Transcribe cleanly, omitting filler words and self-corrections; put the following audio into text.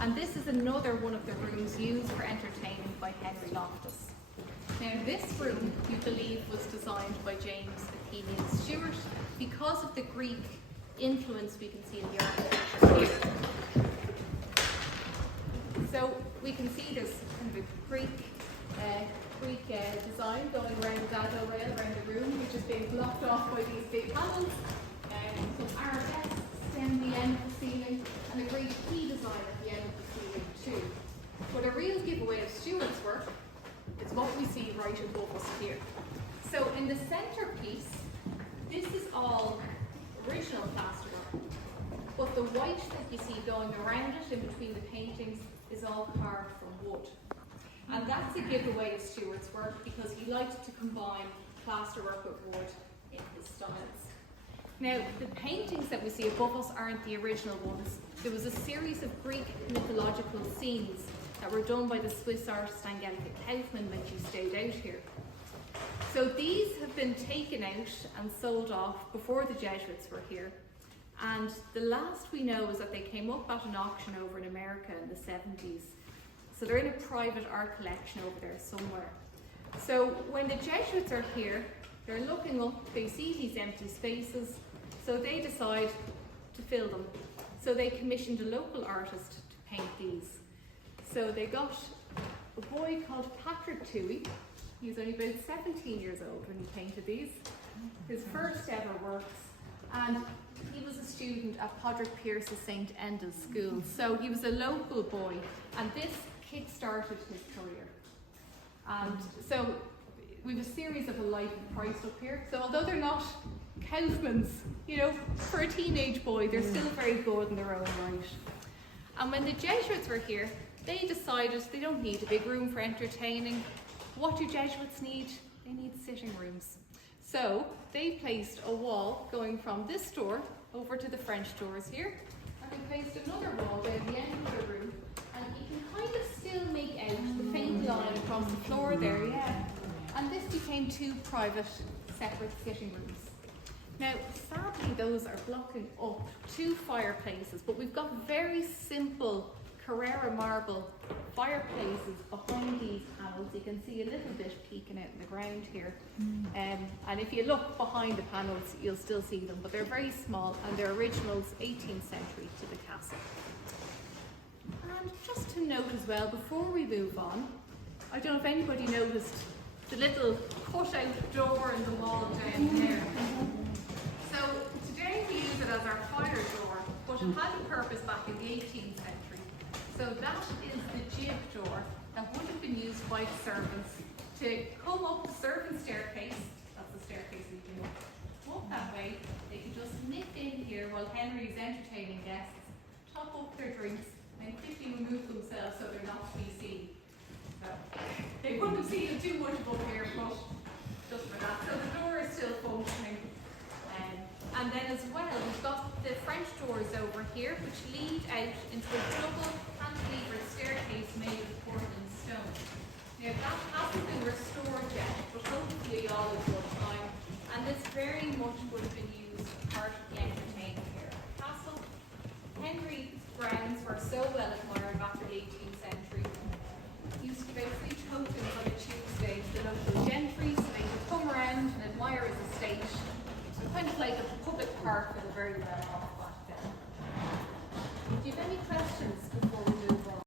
And this is another one of the rooms used for entertaining by Henry Loftus. Now this room, we believe, was designed by James Athenian Stewart because of the Greek influence we can see in the architecture here. So we can see there's kind of a Greek design going around the dado rail around the room, which is being blocked off by these big panels. Some arabesques stem the end of the ceiling, and a Greek key design at the end of the ceiling too. But a real giveaway of Stewart's work is what we see right above us here. So in the centrepiece, this is all original plasterwork, but the white that you see going around it in between the paintings is all carved from wood. And that's a giveaway of Stewart's work because he liked to combine plasterwork with wood in his styles. Now, the paintings that we see above us aren't the original ones. There was a series of Greek mythological scenes that were done by the Swiss artist Angelika Kaufmann when she stayed out here. So these have been taken out and sold off before the Jesuits were here. And the last we know is that they came up at an auction over in America in the 70s. So they're in a private art collection over there somewhere. So when the Jesuits are here, they're looking up, they see these empty spaces, so they decide to fill them. So they commissioned a local artist to paint these. So they got a boy called Patrick Toohey. He was only about 17 years old when he painted these. His first ever works. And he was a student at Padraig Pearse's St. Enda's School. So he was a local boy, and this kick-started his career. And so we have a series of a life priced up here. So although they're not Kaufmann's, you know, for a teenage boy, they're still very good in their own right. And when the Jesuits were here, they decided they don't need a big room for entertaining. What do Jesuits need? They need sitting rooms. So they placed a wall going from this door over to the French doors here, and they placed another wall down the end of the room, and you can kind of still make out the faint line across the floor there, yeah. And this became two private, separate sitting rooms. Now, sadly, those are blocking up two fireplaces, but we've got very simple Carrara marble fireplaces behind these panels. You can see a little bit peeking out in the ground here. And if you look behind the panels, you'll still see them, but they're very small and they're originals 18th century to the castle. And just to note as well, before we move on, I don't know if anybody noticed the little cutout door in the wall down there. So today we use it as our fire door, but it had a purpose back in the 18th century. So that is the jib door that would have been used by the servants to come up the servant staircase. That's the staircase we can walk that way. They can just nip in here while Henry is entertaining guests, top up their drinks, and quickly remove themselves so they're not to be seen. So they wouldn't have seen too much up here, but just for that. So the door is still functioning. And then as well, we've got the French doors over here, which lead out into a double cantilevered staircase made of Portland stone. Now that hasn't been restored yet, but hopefully all is good time. And this very much would have been used as part of the entertainment here at the castle. Henry's grounds were so well admired